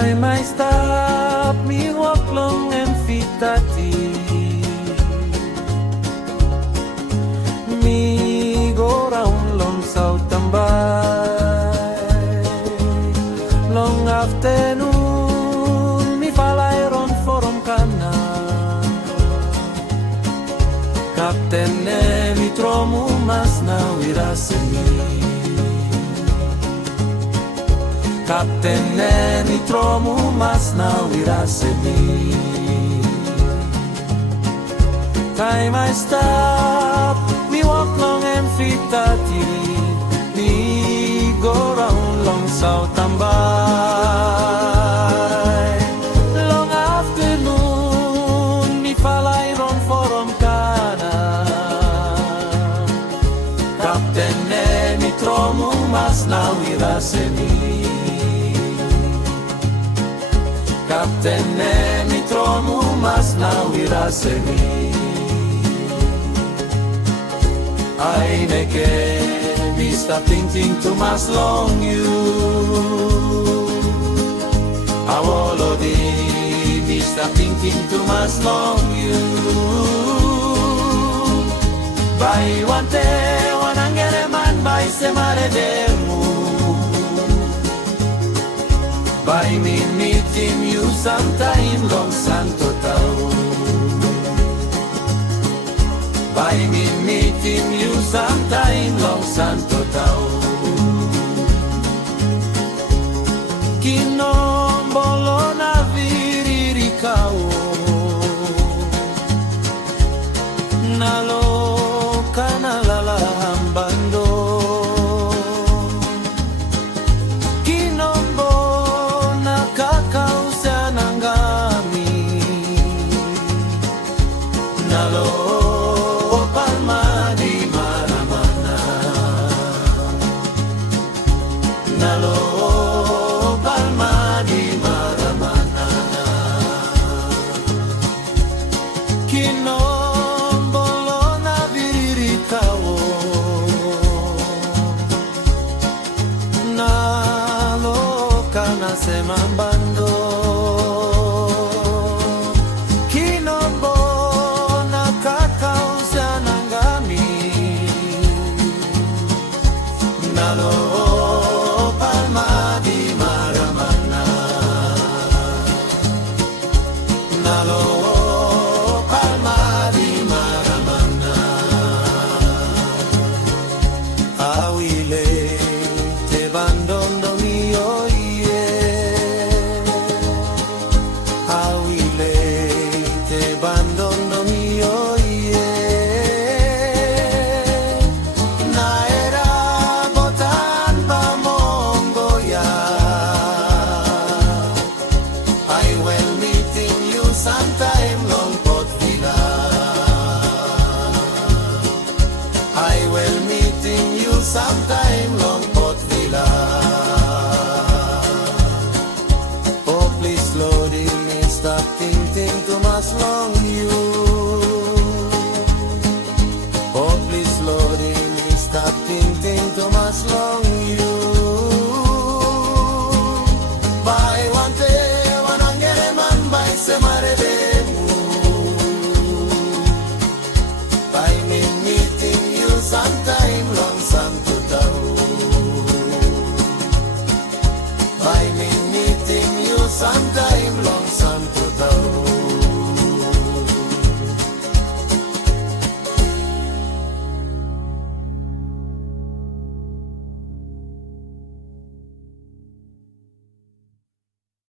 Time I stop, me walk long and feet dirty. Me go round long South Tambay. Long afternoon, me falay ron forum kana. Captain mi tromu mas na wirasemi. Captain mi tromu mas na wirasemi. Time I stop, me walk long and feet dirty. Me go round long South Tambay. Long afternoon, me falay ron forum kana. Captain mi tromu mas na wirasemi. Captain mi tromu mas na wirasemi. I neke me stop thinking too much long you. I wallow me stop thinking too much long you. By one day, one angere man by semare demu. By me meeting you sometime long santo tao. By me meeting you sometime long santo tao. Kinombolo na viririkao. Naloka na lalahambando. Kinombo na kakausa nangami. Naloka Kinombolo na viririkao. Naloka na semambando. Kinombo na kakausa nangami. Nalo palma di maramana. Nalo abandono mio Awile te abandono mio Na era botan ba mongo ya. I will meeting you sometime long pot villa. I will meeting you sometime long pot villa. Oh please Lordy, me stop thinking too much long you. Oh please Lordy, me stop thinking too much long you. By one day, one angere man by semare demu. By me meeting you sometime long santo tao. By me meeting you sometime long santo.